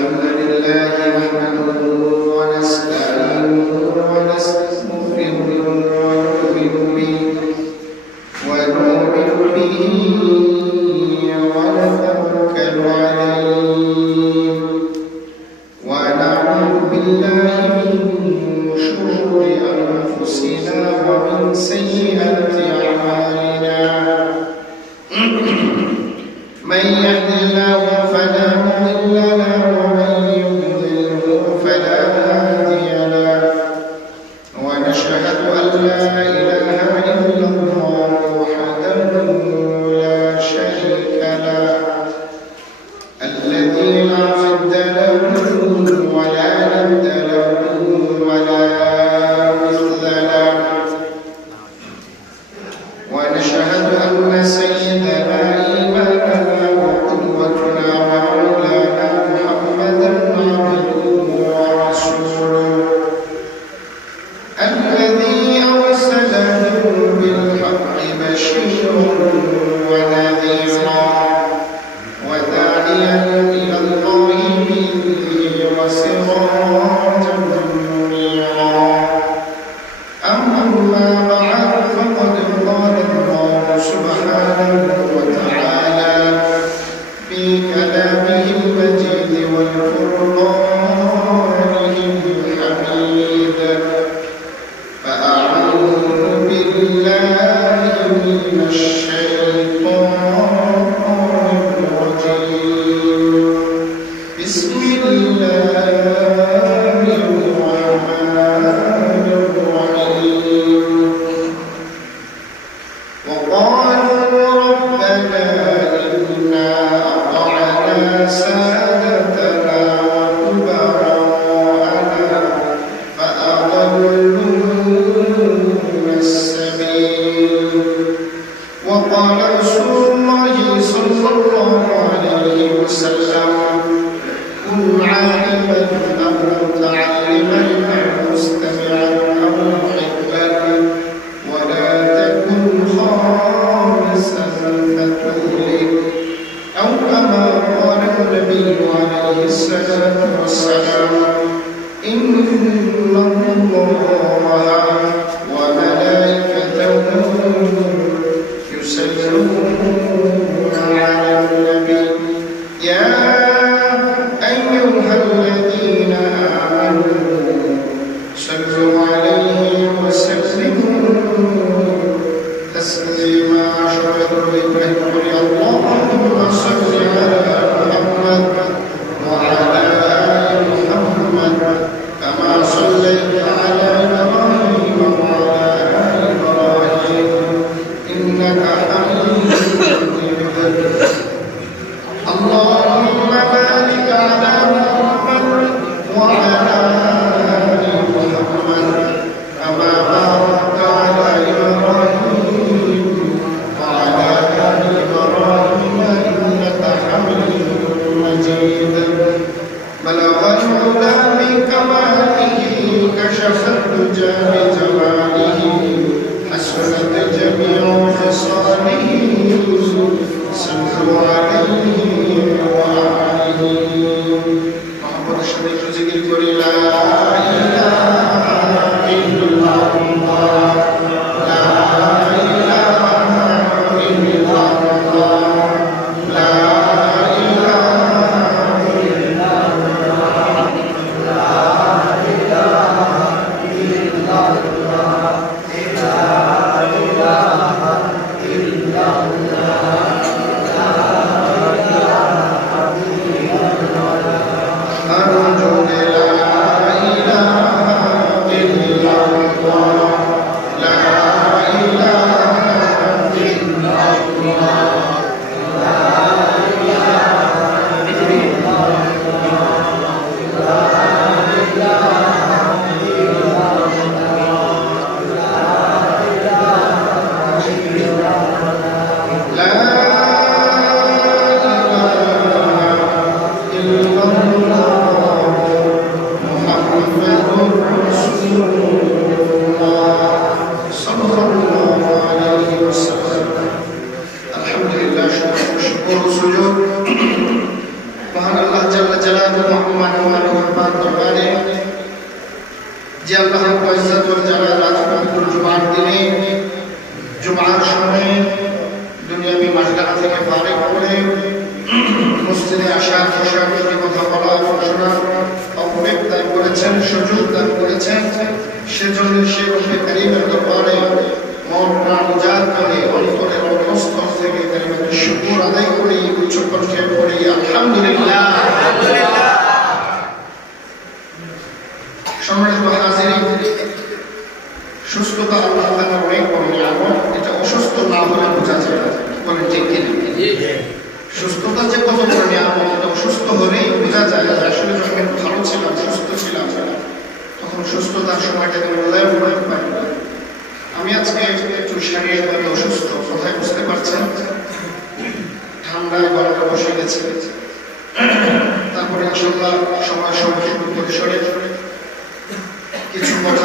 الحمد لله نحمده মসজিদে আসার বসার কথা বলা ঘোষণা অপমেক দান করেছেন, সুযোগ দান করেছেন। সেজন্য সে রূপে কারিমের দরবারে মন প্রাণ উজাড় করে অন্তরের অন্তঃস্থল থেকে কারিমের শুকুর আদায় করি উচ্চ কণ্ঠে করি আলহামদুলিল্লাহ সম্মানিত হাজিরিন সুস্থতা আল্লাহ তাআলার অনেক বড় নিয়ামত এটা অসুস্থ না হলে বোঝা যায় না বলেন ঠিক কিনা সুস্থতা যে কত বড় নিয়ামত এটা অসুস্থ হলেই বোঝা যায় যে আসলে যখন আমি ভালো ছিলাম সুস্থ ছিলাম তখন সুস্থতার সময়টাকে মূল্যায়ন করতে পারি না। আমি আজকে একটু শারীরিকভাবে অসুস্থ কোথায় বুঝতে পারছেন ঠান্ডায় গলাটা বসে গেছে তারপরে ইনশাল্লাহ সময় সংক্ষিপ্ত পরিসরে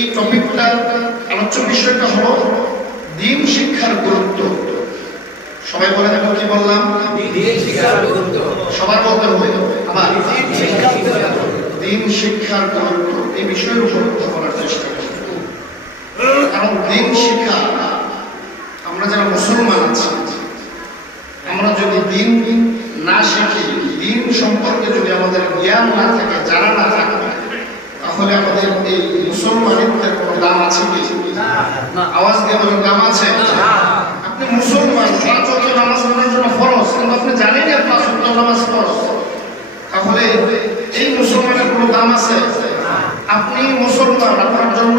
এই টপিকটার আলোচ্য বিষয়টা হলো দিন শিক্ষার গুরুত্ব। সবাই বলে দেখো কি বললাম? সবার বলতে হবে। আবার দিন শিক্ষার গুরুত্ব। এই বিষয়ের উপর কথা বলার চেষ্টা কারণ দিন শিক্ষা আমরা যারা মুসলমান আছি আমরা যদি দিন না শিখি দিন সম্পর্কে যদি আমাদের জ্ঞান না থাকে জানা না থাকে তাহলে আমাদের এই মুসলমানিত্বের কোনো দাম আছে কি? আওয়াজ দিয়ে বলেন দাম আছে? আপনি মুসলমান পাঁচ ওয়াক্ত নামাজ পড়ার জন্য ফরজ কিন্তু আপনি জানেন না পাঁচ ওয়াক্ত নামাজ ফরজ। তাহলে এই মুসলমানের কোনো দাম আছে? আপনি মুসলমান আপনার জন্য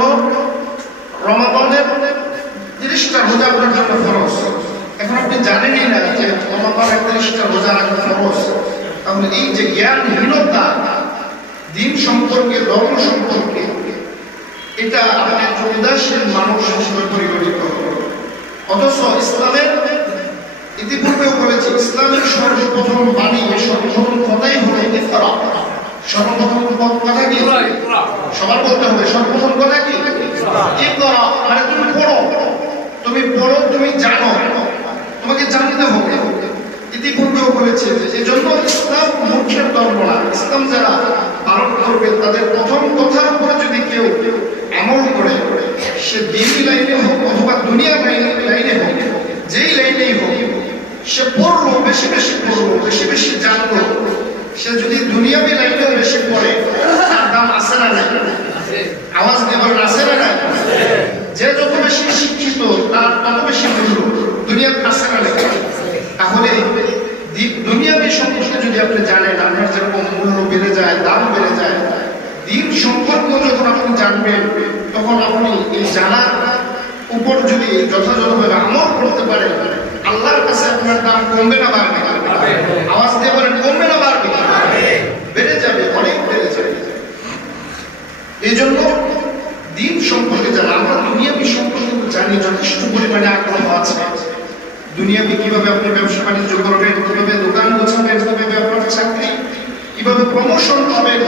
রমাদানের তিরিশটা রোজা করার জন্য ফরজ। এখন আপনি জানেনই না যে রমাদানের তিরিশটা রোজা রাখা ফরজ। তাহলে এই যে জ্ঞানহীনতা দিন সম্পর্কে ধর্ম সম্পর্কে এটা আপনি একজন উদাসীন মানুষ হিসেবে পরিগণিত। অথচ ইসলামের ইতিপূর্বেও বলেছি ইসলামের সর্বপ্রথম বাণী সর্বপ্রথম কথাই হলো ইফতারা। সর্বপ্রথম কথা কি? সবার বলতে হবে সর্বপ্রথম কথা কি? ইফতারা। মানে তুমি পড়ো। তুমি পড়ো তুমি জানো। তোমাকে জানতে হবে। ইতিপূর্বেও বলেছে যে এজন্য ইসলাম মুখ্যের ধর্ম না ইসলাম যারা পালন করবে তাদের প্রথম কথার উপরে যদি কেউ আমল করে, সে দিনই লাইনে হোক অথবা দুনিয়া লাইনে হোক, যেই লাইনেই হোক, সে পড়ল, বেশি বেশি পড়ল, বেশি বেশি জানলো। সে যদি দুনিয়াবি লাইনেও বেশি পড়ে, তার দাম আছে না নাই? আওয়াজ দেবার আছে না নাই? যে যত বেশি শিক্ষিত, তার তত বেশি মূল্য। দুনিয়ার আছে না নাই তাহলে দুনিয়াবি সম্পর্কে যদি আপনি জানেন, আপনার যেরকম মূল্য বেড়ে যায়, দাম বেড়ে দিন যখন আপনি জানবেন, তখন আপনি এই জানার উপর যদি যথাযথভাবে আমল করতে পারেন, আল্লাহর কাছে আপনার দাম কমবে না বাড়বে? আওয়াজ দিয়ে বলেন, কমবে না বাড়বে? বেড়ে যাবে, অনেক বেড়ে যাবে। এই জন্য দিন সম্পর্কে জানা, আমরা দুনিয়াবি সম্পর্কে জানি, যথেষ্ট পরিমাণে আগ্রহ আছে। দুনিয়াবি কীভাবে আপনি ব্যবসা বাণিজ্য করবেন, কীভাবে দোকান গোছাবেন, কীভাবে আপনার চাকরি, কীভাবে প্রমোশন পাবেন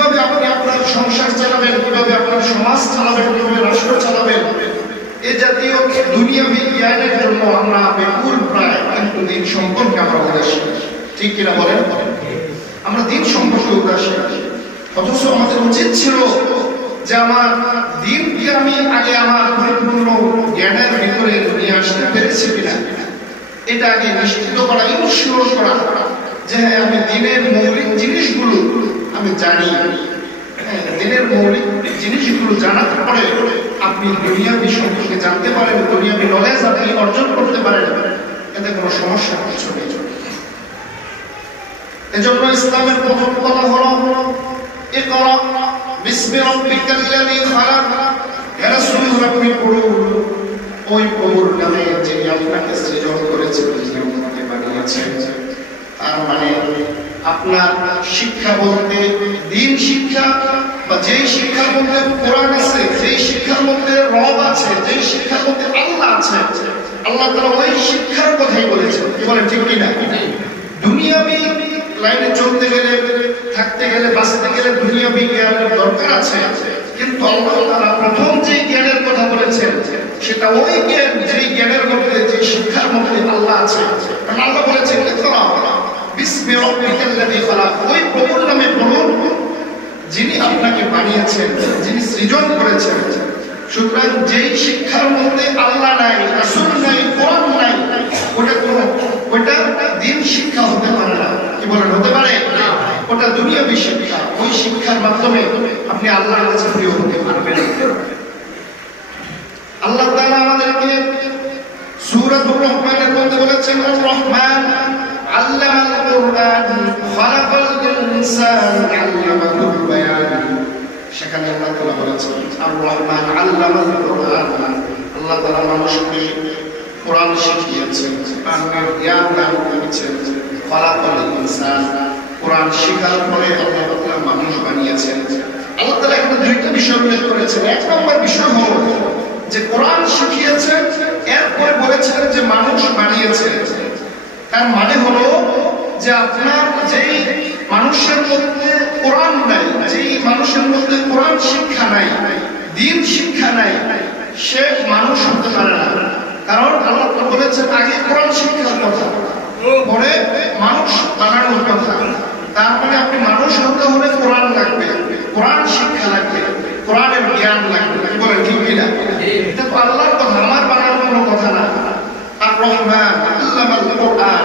কীভাবে আপনি আপনার সংসার চালাবেন, কীভাবে আপনার সমাজ চালাবেন, কীভাবে রাষ্ট্র চালাবেন, এ জাতীয় দুনিয়াবি জ্ঞানের জন্য আমরা বেকুল প্রায় কিন্তু দিন সম্পর্কে আমরা উদাসীন। ঠিক কিনা বলেন? আমরা দিন সম্পর্কে উদাসীন। অথচ আমাদের উচিত ছিল যে আমার দিনকে আমি আগে আমার পরিপূর্ণ জ্ঞানের ভিতরে নিয়ে আসতে পেরেছি কিনা। এটা আগে নিশ্চিত করা, ইনশিওর করা যে হ্যাঁ আমি দিনের মৌলিক জিনিসগুলো আমি জানি। হ্যাঁ, দিনের মৌলিক জিনিসগুলো জানার পরে আপনি দুনিয়াবি সম্পর্কে জানতে পারেন দুনিয়াবি নলেজ আপনি অর্জন করতে পারেন। এতে কোনো সমস্যা কিছু নেই এজন্য ইসলামের প্রথম কথা হলো ইকরা বিসমি রাব্বিকাল্লাযী খালাক হে রাসূল আপনি পড়ুন। ওই প্রভুর নামে আপনাকে সৃজন তার মানে আপনার শিক্ষা বলতে দিন শিক্ষা বা যেই শিক্ষার মধ্যে কোরআন আছে যেই শিক্ষার মধ্যে রব আছে যেই শিক্ষার মধ্যে আল্লাহ আছে, আল্লাহ তারা ওই শিক্ষার কথাই বলেছেন। কি বলেন, ঠিক কিনা? দুনিয়াবি লাইনে চলতে গেলে, থাকতে গেলে, বাঁচতে গেলে দুনিয়াবি জ্ঞানের দরকার আছে। কিন্তু আল্লাহ তারা প্রথম যে জ্ঞানের কথা বলেছেন, সেটা ওই জ্ঞান, যেই জ্ঞানের মধ্যে, যে শিক্ষার মধ্যে আল্লাহ আছে। আল্লাহ বলেছেন ইকরা বিসমি রাব্বিকাল্লাযী খালাক ওই প্রভুর নামে পড়ুন যিনি বানিয়েছেন যিনি সৃজন করেছেন। সুতরাং যেই শিক্ষার মধ্যে আল্লাহ নাই রাসূল নাই কোরআন নাই ওটা কোনো ওটা দিন শিক্ষা হতে পারে না। কি বলেন হতে পারে? ওটা দুনিয়াবি শিক্ষা। ওই শিক্ষার মাধ্যমে আপনি আল্লাহর কাছে প্রিয় হতে পারবেন। আল্লাহ তাআলা আমাদেরকে সূরাতুর রহমানের মধ্যে বলেছেন রহমান আল্লামাল কুরআন খালাকাল ইনসান আল্লামাহুল বায়ান সেখানে আল্লাহ তাআলা বলেছেন আর রহমান কুরআন। আল্লাহ তাআলা মানুষকে কোরআন শিখিয়েছেন কোরআনের জ্ঞান দান করেছেন, খালাকাল ইনসান। কোরআন শেখার পরে আল্লাহ তাআলা মানুষ বানিয়েছেন। আল্লাহ তাআলা এখানে দুইটা বিষয় উল্লেখ করেছেন। এক নম্বর বিষয় হলো যে কোরআন শিখিয়েছেন, এরপরে বলেছিলেন যে মানুষ বানিয়েছেন তার মানে হলো যে আপনার যেই মানুষের মধ্যে কোরআন নাই, যেই মানুষের মধ্যে কোরআন শিক্ষা নাই, দিন শিক্ষা নাই, সে মানুষ হতে পারে না। কারণ আল্লাহ বলেছেন, আগে কোরআন শিক্ষার কথা, পরে মানুষ বানানোর কথা। তার মানে আপনি মানুষ হতে হলে কোরআন লাগবে, কোরআন শিক্ষা লাগবে, কোরআনের জ্ঞান লাগবে। বলেন, ঠিক কিনা? এটা তো আল্লাহর কথা, আমার বানানোর কথা না। আর রহমান আল্লামাল কোরআন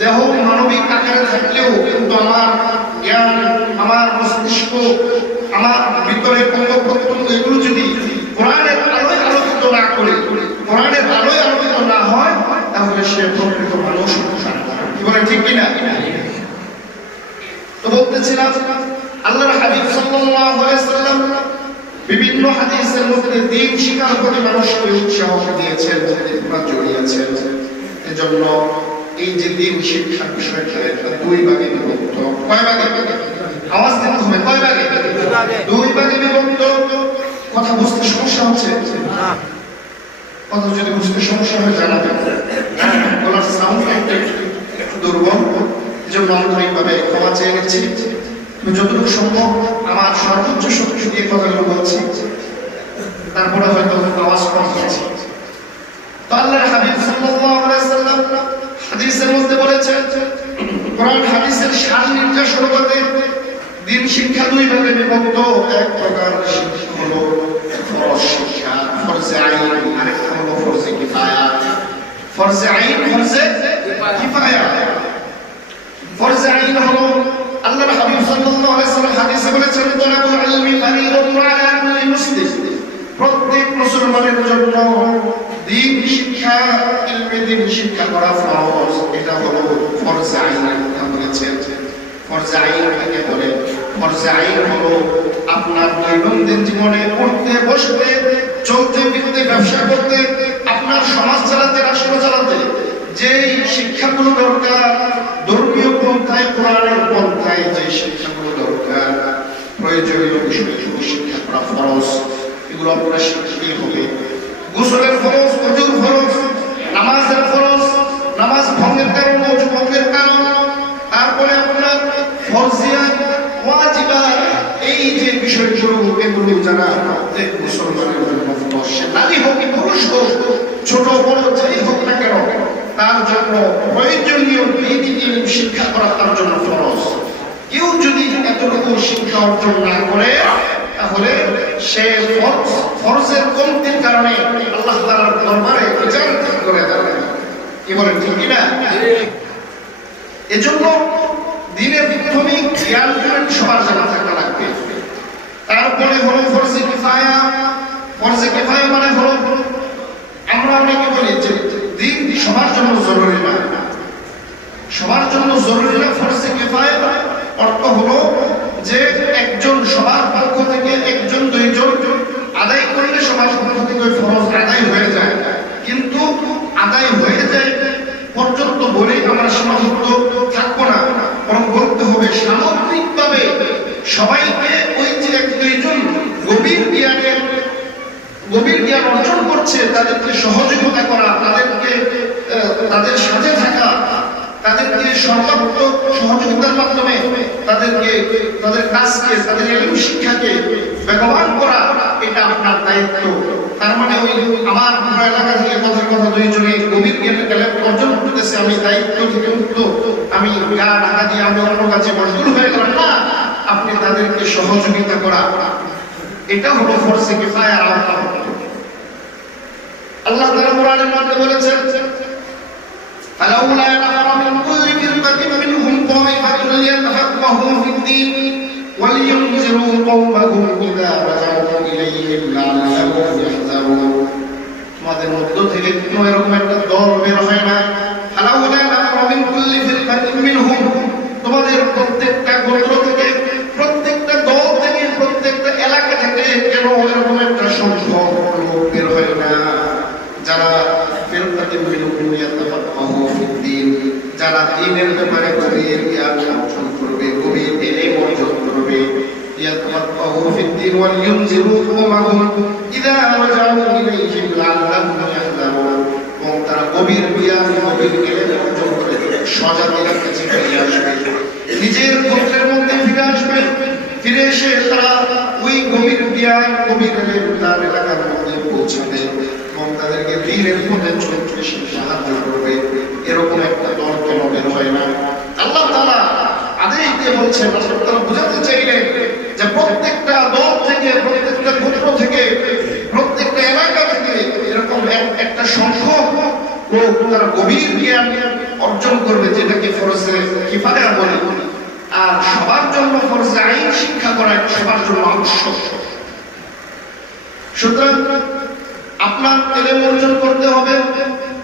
দেহ মানবিক আকারে থাকলেও কিন্তু আমার জ্ঞান, আমার মস্তিষ্ক, আমার ভিতরে অঙ্গ প্রত্যঙ্গ এগুলো যদি কোরআনের আলোয় আলোকিত না করে, কোরআনের আলোয় আলোকিত না হয়, তাহলে সে প্রকৃত মানুষ। কি বলে ঠিক কিনা তো বলতেছিলাম, আল্লাহর হাবিব সাল্লাল্লাহু আলাইহি সাল্লাম বিভিন্ন হাদিসের মধ্যে দিন শিকার করে মানুষকে উৎসাহ দিয়েছেন জড়িয়েছেন এজন্য এই যে দিন শিক্ষার বিষয়টা এটা দুই ভাগে বিভক্ত। কয় ভাগে? আওয়াজ দিতে হবে কয় ভাগে? দুই ভাগে। বিভক্ত? কথা বুঝতে সমস্যা হচ্ছে? কথা যদি বুঝতে সমস্যা হয় জানাবেন। গলার সাউন্ড একটু দুর্বল। এজন্য আন্তরিকভাবে ক্ষমা চেয়ে নিচ্ছি। যতটুকু সম্ভব আমার সর্বোচ্চ শক্তি দিয়ে কথাগুলো বলছি। তারপরে হয়তো আওয়াজ কম হচ্ছে। তো আল্লাহর হাবিব সাল্লাল্লাহু আলাইহি সাল্লাম হাদিসের মধ্যে বলেছেন, কোরআন হাদিসের সার নির্দেশ অনুপাতে দিন শিক্ষা দুই ভাগে বিভক্ত। এক প্রকার শিক্ষা হলো ফরজ ফরজে আইন, আরেকটা হলো আইন হলো আল্লাহর হাবিব সাল্লাল্লাহু আলাইহি সাল্লাম প্রত্যেক মুসলমানের জন্য দিন শিক্ষা ইলমে দিন শিক্ষা করা ফরজ। এটা হলো দরকার, ধর্মীয় পন্থায় পন্থায় যে শিক্ষাগুলো দরকার, প্রয়োজনীয় বিষয়গুলো শিক্ষা করা ফরজ। এগুলো আপনার শিখতেই হবে। গোসলের ফরজ, অজুর ফরজ, নামাজের ফরজ, নামাজ ভঙ্গের কারণ, অজু ভঙ্গের কারণ। তারপরে আপনার ফরজিয়াত এই যে বিষয়গুলো এগুলো যারা মুসলমানের জন্য নারী হোক পুরুষ হোক, ছোট বড় যাই হোক না কেন, তার জন্য প্রয়োজনীয় শিক্ষা করা তার জন্য ফরজ। কেউ যদি এতটুকু শিক্ষা অর্জন না করে তাহলে সে ফরজের কমতির কারণে আল্লাহ তাআলার দরবারে বিচার করে দাঁড়াবে কি বলেন, ঠিক এজন্য দিনের জ্ঞান জ্ঞান সবার জানা থাকা লাগবে। তারপরে হলো ফরজে কিফায়া। ফরজে কিফায়া মানে হলো, আমরা অনেকে বলি যে দিন সবার জন্য জরুরি না। সবার জন্য জরুরি না ফরজে কিফায়া। অর্থ হলো যে একজন সবার পক্ষ থেকে একজন দুইজন আদায় করলে আমরা সবাইকে গভীর গভীর জ্ঞান অর্জন করছে, তাদেরকে সহযোগিতা করা, তাদেরকে তাদের থাকা, তাদেরকে সহযোগিতার মাধ্যমে তাদেরকে, তাদের কাজকে, তাদের শিক্ষাকে ব্যবহার করা এটা আপনার দায়িত্ব। তার মানে ওই আমার পুরো এলাকা থেকে কথার কথা দুইজনে গভীর জ্ঞানের গেলে অর্জন করতেছে আমি দায়িত্ব থেকে মুক্ত আমি গা ঢাকা দিয়ে আমি অন্য কাছে মজদুর হয়ে গেলাম। না, আপনি তাদেরকে সহযোগিতা করা। এটা হলো ফরসে কিফায়ার আর আল্লাহ তাআলা কোরআনের মধ্যে বলেছেন ফালাউলা নাফারা মিন কুল্লি ফিরকাতিন মিনহুম তাইফাতুন লিয়াতাফাক্কাহু ফিদ-দীন ولينذروا قومهم إذا رجعوا إليهم لعلهم يحذرون তোমাদের মধ্য থেকে কোনো এরকম একটা দল বের হয় না ফালাউলা নাফর মিন কুল্লি ফিরকাতিন মিনহুম তোমাদের প্রত্যেকটা গোত্র থেকে প্রত্যেকটা দল থেকে প্রত্যেকটা এলাকা থেকে কেন এরকম একটা সংখ্যক লোক বের হয় না যারা ফিরকাতিন মিনহুম ইয়াতাফাক্কাহু ফিদ্দিন যারা দ্বীনের ব্যাপারে في الدين ولينذروا قومهم إذا رجعوا إليهم لعلهم يحذرون এবং তারা গভীর জ্ঞান গভীর জ্ঞান অর্জন করে সজাতির কাছে ফিরে আসবে নিজের গোত্রের মধ্যে ফিরে আসবে ফিরে এসে তারা ওই গভীর জ্ঞান গভীর জ্ঞান তার এলাকার মধ্যে পৌঁছাবে এবং তাদেরকে দিনের পথে চলতে সে সাহায্য করবে এরকম একটা দল কেন বের হয় না আল্লাহ তাআলা আদেশ দিয়ে বলছেন আল্লাহ তাআলা বোঝাতে চাইলেন যে প্রত্যেকটা দল থেকে, প্রত্যেকটা গোত্র থেকে, প্রত্যেকটা এলাকা থেকে এরকম একটা সংখ্যক লোক তারা গভীর জ্ঞান অর্জন করবে, যেটাকে ফরজে কিফায়া বলে। আর সবার জন্য ফরজে আইন শিক্ষা করা সবার জন্য আবশ্যক সুতরাং আপনার এলেম অর্জন করতে হবে।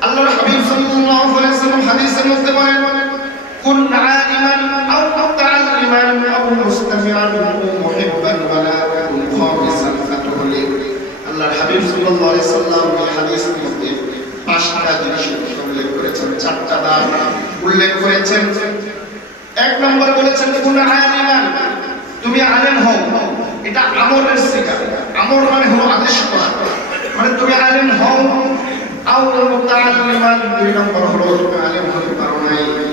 আল্লাহর হাবিব সাল্লাল্লাহু আলাইহি ওয়াসাল্লাম হাদিসের মধ্যে বলেন, কুন আলিমান আও মুতাআল্লিমান আও মুস্তামিআন আও মুহিব্বান ওয়া লা তাকুন খামিসান ফাতুহলি আল্লাহর হাবিব সাল্লাল্লাহু আলাইহি ওয়াসাল্লাম এই তুমি আলেম হও। এটা আমরের সিগা আমর মানে হলো আদেশ করা। মানে তুমি আলেম হও। আও দুই নম্বর হলো, তুমি আলেম হতে পারো নাই।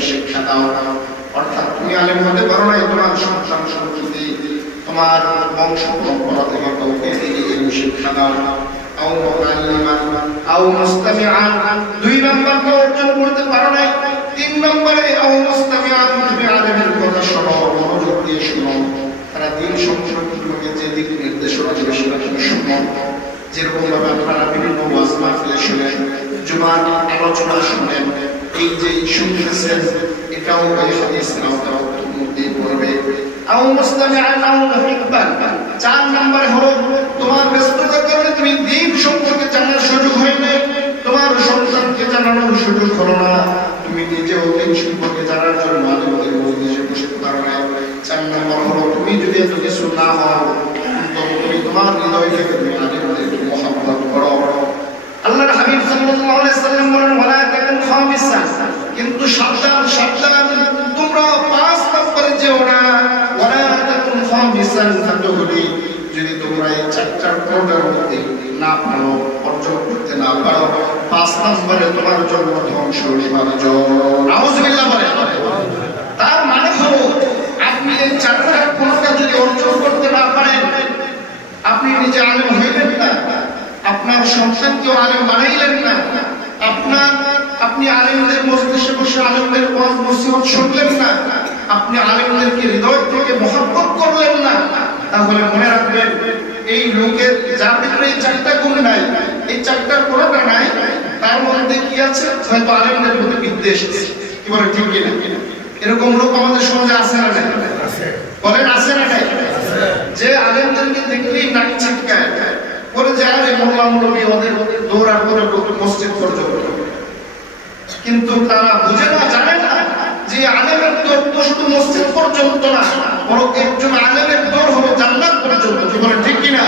শিক্ষা দাও। অর্থাৎ তুমি আলেম হতে পারো নাই, তোমার সন্তান সন্ততি তোমার বংশ পরম্পরা থেকে কাউকে এই এলেম শিক্ষা এই যে শুনতেছেন এটাও ওই হাদিসের আওতার মধ্যে পড়বে আও মুস্তামিআন আও মুহিব্বান চার নম্বরে হলো, তোমার ব্যস্ততার কারণে তুমি দিন সম্পর্কে জানার সুযোগ তোমার সন্তানকে জানানোর সুযোগ হলো না। তুমি নিজেও দিন সম্পর্কে জানার জন্য আলেমদের মধ্যে এসে বসতে পারো না চার নম্বর হলো, তুমি যদি এত কিছু না হও, তবে তুমি তোমার হৃদয় থেকে তুমি আলেমদেরকে মহাব্বত করো। আল্লাহর হাবিব সাল্লাল্লাহু আলাইহি সাল্লাম বলেন, ওয়ালা তাকুন খামিসান কিন্তু সাবধান সাবধান তোমরা পাঁচ নম্বরে যেও না ওয়ালা তাকুন খামিসান ফাতুহলি যদি তোমরা এই চারটার কোটার মধ্যে না পারো, অর্জন করতে না পারো, পাঁচ নম্বরে তোমার জন্য ধ্বংস নিবার্য নাউজুবিল্লাহ বলে। তার মানে হলো, আপনি এই কোনটা যদি অর্জন করতে না পারেন, আপনি নিজে হইলেন না, আপনার বানাইলেন না, আপনার, আপনি আলেমদের মস্তিষ্কে বসে আলেমদের নসিহত শুনলেন না, আপনি আলেমদেরকে হৃদয় থেকে মহব্বত করলেন তাহলে মনে রাখবেন এই লোকের যার ভিতরে এই চারটা গুণ নাই এই চারটার কোনটা নাই তার মধ্যে কি আছে? হয়তো আলেমদের প্রতি বিদ্বেষ আছে। কি বলে ঠিক কিনা? এরকম লোক আমাদের সমাজে আছে না নাই? বলেন আছে না নাই? যে আলেমদেরকে দেখলেই নাক ছিটকায়। বলে যে আরে মোল্লা মুরবি ওদের দৌড়ার করে মসজিদ পর্যন্ত। কিন্তু তারা বুঝে না যে আলেমের তো শুধু মসজিদ পর্যন্ত না, বরং একজন আলেমের দৌড় হলো জান্নাত পর্যন্ত। কি বলেন, ঠিক কিনা?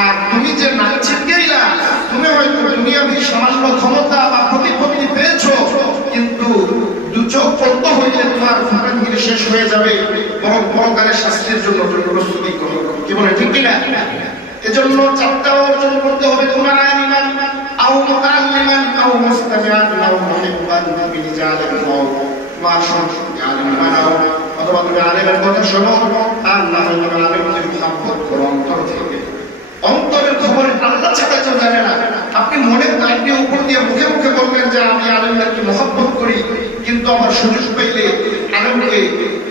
আর তুমি যে নাক ছিটকাইলা, তুমি হয়তো দুনিয়াবি সামান্য ক্ষমতা বা প্রতিপত্তি পেয়েছ, কিন্তু দু চোখ বন্ধ হইলে তোমার ফুটানগিরি শেষ হয়ে যাবে, বরং পরকালের শাস্তির জন্য তুমি প্রস্তুতি করো। কি বলে ঠিক কিনা? এজন্য চারটা অর্জন করতে হবে তোমার আলিমান আও মুতাআল্লিমান আও মুস্তামিআন আও মুহিব্বান বিরিজালিল মাউত তোমার সংস্কৃতি আলিম অথবা তুমি আলেমের কথা শোনো আর তুমি আলেমকে মহাব্বত করো অন্তর থেকে। অন্তরের খবর আল্লাহ ছাড়া কেউ জানে না। আপনি মনে আপনি উপর দিয়ে মুখে মুখে বলবেন যে, আমি আলেমদেরকে মহব্বত করি, কিন্তু আমার সুযোগ পাইলে আলেমকে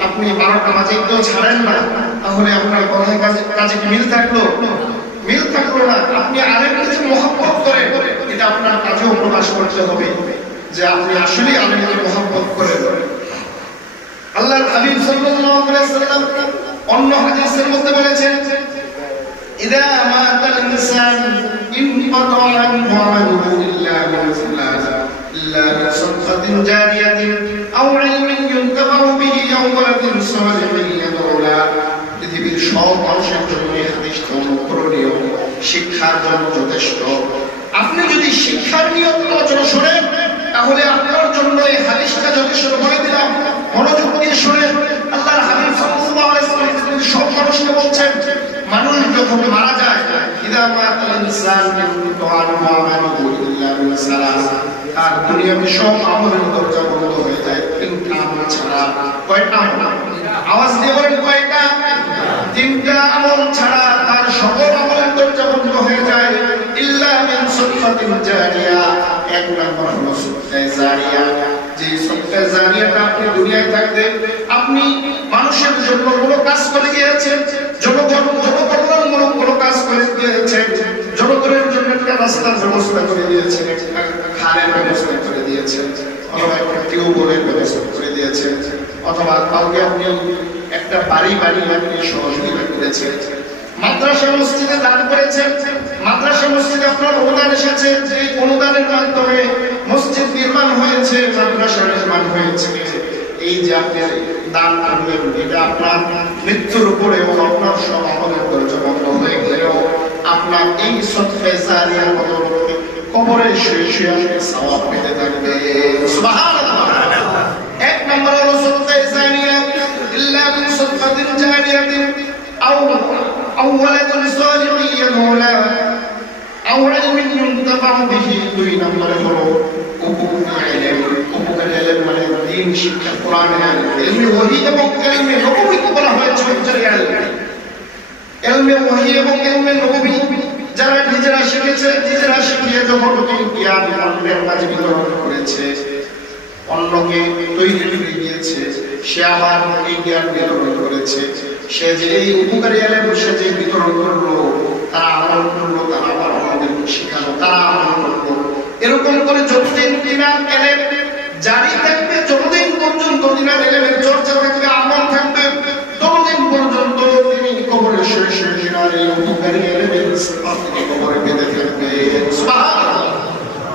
আপনি বারোটা মাঝে কেউ ছাড়েন না। তাহলে আপনার কথায় কাজে কাজে মিল থাকল? মিল থাকল না। আপনি আলেমকে যে মহব্বত করেন, এটা আপনার কাজেও প্রকাশ করতে হবে। যে আপনি আসলে আল্লাহকে মহব্বত করেন আল্লাহর হাবিব সাল্লাল্লাহু আলাইহি সাল্লাম অন্য হাদিসের মধ্যে বলেছেন, ইদা মাতাল ইনসান ইন কাতাআ আনহু ইল্লা মিন ইল্লা সাদাকাতিন জারিয়াতিন আও ইলমিন ইউনতাফাউ বিহি আও সালিহিন ইয়াদউ পৃথিবীর সব মানুষের জন্য হাদিস অনুকরণীয়, শিক্ষার জন্য যথেষ্ট। আপনি যদি শিক্ষার নিয়ত অচল শুনেন তাহলে আপনার জন্য এই হাদিসটা যথেষ্ট বলে দিলাম, মনোযোগ দিয়ে শুনেন আল্লাহর হাবিব সাল্লাল্লাহু আলাইহি ওয়াসাল্লাম সব মানুষকে বলছেন, মানুষ যখন মারা যায়, ইদা মাতাল ইনসান ইয়ামুতু আনহু আমালুহু ইল্লা মিন সালাস আর দুনিয়াতে সব আমলের দরজা বন্ধ হয়ে যায়, তিনটা আমল ছাড়া কয়টা আমল? আওয়াজ দিয়ে বলেন কয়টা? তিনটা আমল ছাড়া তার সকল আমলের দরজা বন্ধ হয়ে যায়। আপনি মানুষের জন্য কোনো কাজ করে গিয়েছেন, জনগণ কোনো কাজ করে দিয়েছেন জনগণের জন্য একটা রাস্তার ব্যবস্থা করে দিয়েছেন খালের অথবা ব্যবস্থা করে দিয়েছেন, অথবা কাউকে আপনি একটা বাড়ি বাড়ি আপনি সহযোগিতা করেছেন মাদ্রাসা মসজিদে দান করেছেন। মাদ্রাসা মসজিদে আপনার অনুদান এসেছে। যে অনুদানের মাধ্যমে মসজিদ নির্মাণ হয়েছে, মাদ্রাসা নির্মাণ হয়েছে। এই যে আপনি দান করবেন এটা আপনার মৃত্যুর উপরেও আপনার সব আমলের দরজা বন্ধ হয়ে গেলেও আপনার এই সৎফে জারিয়ার বদলতে কবরে শুয়ে শুয়ে আপনি সওয়াব পেতে থাকবে। এক নম্বর সৎফে জারিয়া। ইল্লা মিন সদকাতিন জারিয়াতিন লাহু আও ইলমিন ইউনতাফাউ বিহি দুই নম্বরে হলো উপকার ইলম উপকার ইলম মানে দিন শিক্ষা কোরআনের ইলমে ওহী এবং ইলমে নবুয়ীকে বলা হয়েছে উচ্চারী ইলম ইলমে ওহী এবং ইলমে নবুয়ী যারা নিজেরা শিখেছে নিজেরা শিখিয়ে যখন জ্ঞান অন্যের মাঝে বিতরণ করেছে অন্যকে তৈরি করে দিয়েছে, সে আবার এই জ্ঞান বিতরণ করেছে। সে যে এই উপকারী এলেন, সে যে বিতরণ করল, তারা আমল করল, তারা আবার আমাদেরকে শেখালো, তারা আমল করল। এরকম করে যতদিন দিনার এলেন জারি থাকবে, যতদিন পর্যন্ত দিনার এলেমের চর্চা থাকবে, আমল থাকবে, ততদিন পর্যন্ত তিনি কবরে শুয়ে শুয়ে দিনার এই উপকারী সিফাত থেকে কবরে বেঁধে থাকবে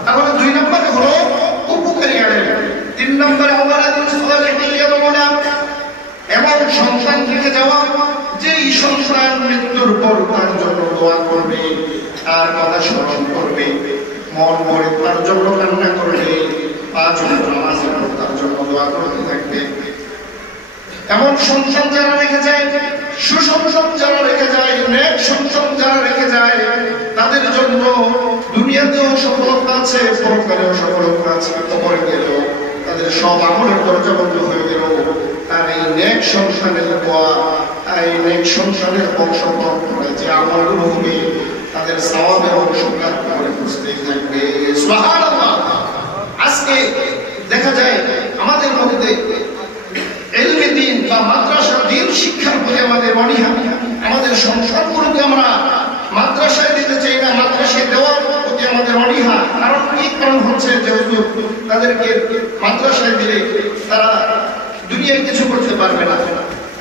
তাহলে দুই নম্বরে হলো, উপকারী এলেম। তিন নম্বরে আওয়ালাদিন সালিহিন ইয়াদউনা এবং সন্তান থেকে যাওয়া, যেই সন্তান মৃত্যুর পর তার জন্য দোয়া করবে, তার কথা স্মরণ করবে, মন ভরে তার জন্য কান্না করবে, পাঁচ নামাজের তার জন্য দোয়া করতে থাকবে। এমন সন্তান যারা রেখে যায় সুসন্তান যারা রেখে যায়, নেক সন্তান যারা রেখে যায়, তাদের জন্য দুনিয়াতেও সফলতা আছে, পরকালেও সফলতা আছে কবরে গেলেও তাদের সব আমলের দরজা বন্ধ হয়ে তার এই নেক সংসারের দোয়া এই নেক সংসারের বংশ পরম্পরা যে আমলগুলো হবে তাদের সওয়াবের অংশগ্রহণ করে বুঝতেই থাকবে। আজকে দেখা যায় আমাদের মধ্যে এলমে দিন বা মাদ্রাসা দিন শিক্ষার প্রতি আমাদের অনীহা। আমাদের সংসারগুলোকে আমরা মাদ্রাসায় দিতে চাই না মাদ্রাসায় দেওয়ার প্রতি আমাদের অনীহা। কারণ কি? কারণ হচ্ছে যেহেতু তাদেরকে মাদ্রাসায় দিলে তারা দুনিয়ায় কিছু করতে পারবে না।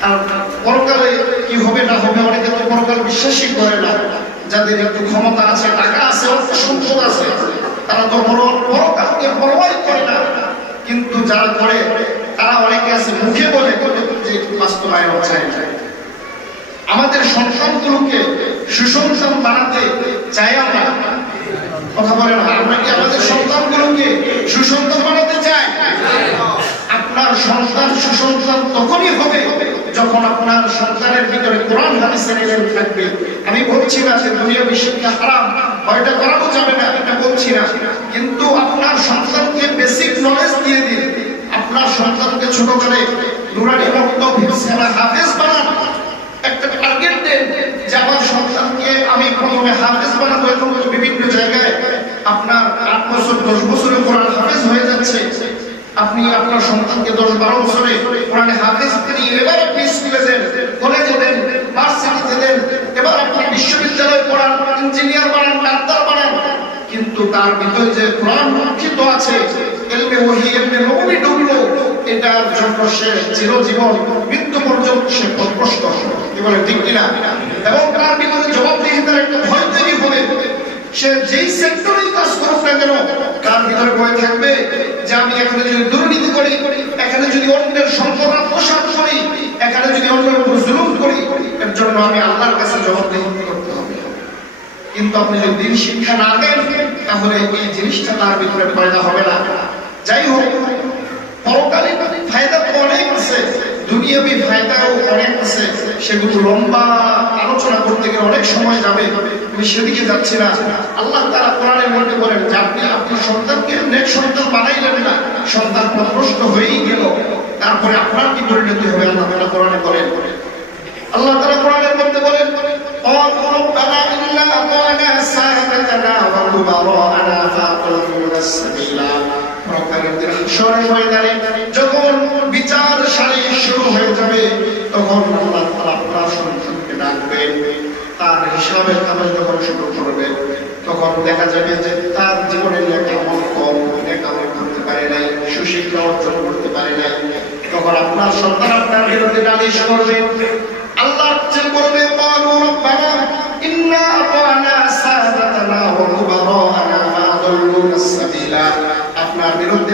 আর পরকালে কি হবে না হবে অনেকে তো পরকাল বিশ্বাসই করে না। যাদের একটু ক্ষমতা আছে, টাকা আছে অর্থ সম্পদ আছে, তারা তো বড় পরকালকে পরোয়াই করে না। কিন্তু যারা করে, তারা অনেকে আছে মুখে বলে যে বাস্তবায়ন চায় আমাদের সন্তানগুলোকে সুসন্তান বানাতে চাই আমরা। কথা বলেন, আমরা কি আমাদের সন্তানগুলোকে সুসন্তান বানাতে সন্তান সুসন্তান তখনই হবে যখন আপনার সন্তানের ভিতরে কোরআন হাদিসের ইলম থাকবে। আমি বলছি না যে দুনিয়াবি শিক্ষা হারাম এটা করানো যাবে না, এটা বলছি না। কিন্তু আপনার সন্তানকে বেসিক নলেজ দিয়ে দিন। আপনার সন্তানকে ছোট করে নুরানি বক্তব্য সেরা হাফেজ বানান। একটা টার্গেট দেন যে আমার সন্তানকে আমি প্রথমে হাফেজ বানাবো, এখন বিভিন্ন জায়গায় আপনার আট বছর, দশ বছরে কোরআন হাফেজ হয়ে যাচ্ছে। আপনি আপনার সন্তানকে দশ বারো বছরে কোরআনে হাফেজ তিনি এবার আপনি স্কুলে কলেজে দেন ভার্সিটিতে দেন, এবার আপনি বিশ্ববিদ্যালয়ে পড়ান ইঞ্জিনিয়ার বানান ডাক্তার বানান। কিন্তু তার ভিতরে যে কোরআন রক্ষিত আছে, এলমে ওহি, এলমে নবী ডুবলো এটার জন্য সে চিরজীবন মৃত্যু পর্যন্ত সে পথভ্রষ্ট। কি বলে ঠিক কিনা? এবং তার ভিতরে জবাবদিহিতার একটা ভয় তৈরি হবে। সে যেই সেক্টরেই কাজ করুক না কেন তার ভিতরে ভয় থাকবে? যে আমি এখানে যদি দুর্নীতি করি, এখানে যদি অন্যের সম্পদ আত্মসাৎ করি এখানে যদি অন্যের উপর জুলুম করি, এর জন্য আমি আল্লাহর কাছে জবাবদিহি কিন্তু আপনি যদি দিন শিক্ষা না দেন, তাহলে এই জিনিসটা তার ভিতরে পয়দা হবে না। যাই হোক পরকালীন ফায়দা তো অনেক আছে। দুনিয়াবি ফায়দাও অনেক আছে সেগুলো লম্বা আলোচনা করতে গেলে অনেক সময় যাবে আমি সেদিকে যাচ্ছি না আল্লাহ তারা কোরআনের মধ্যে বলেন যে আপনি আপনার সন্তানকে নেক সন্তান বানাইলেন না সন্তান পথভ্রষ্ট হয়েই গেল তারপরে আপনার কি পরিণতি হবে আল্লাহ তারা কোরআনে বলেন আল্লাহ তারা কোরআনের মধ্যে বলেন قالوا ربنا إنا প্রকারীদের যখন বিচার সারি শুরু হয়ে যাবে, তখন আল্লাহ তাআলা তার হিসাবের কাজ যখন শুরু করবে তখন দেখা যাবে যে তার জীবনের লেখা কম অনেক করতে পারে নাই সুশিক্ষা অর্জন করতে পারে নাই, তখন আপনার সন্তান আপনার বিরুদ্ধে নালিশ করবে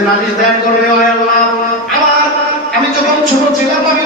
নালিশ দায়ের করবে আল্লাহ। আমার আমি যখন ছোট ছিলাম আমি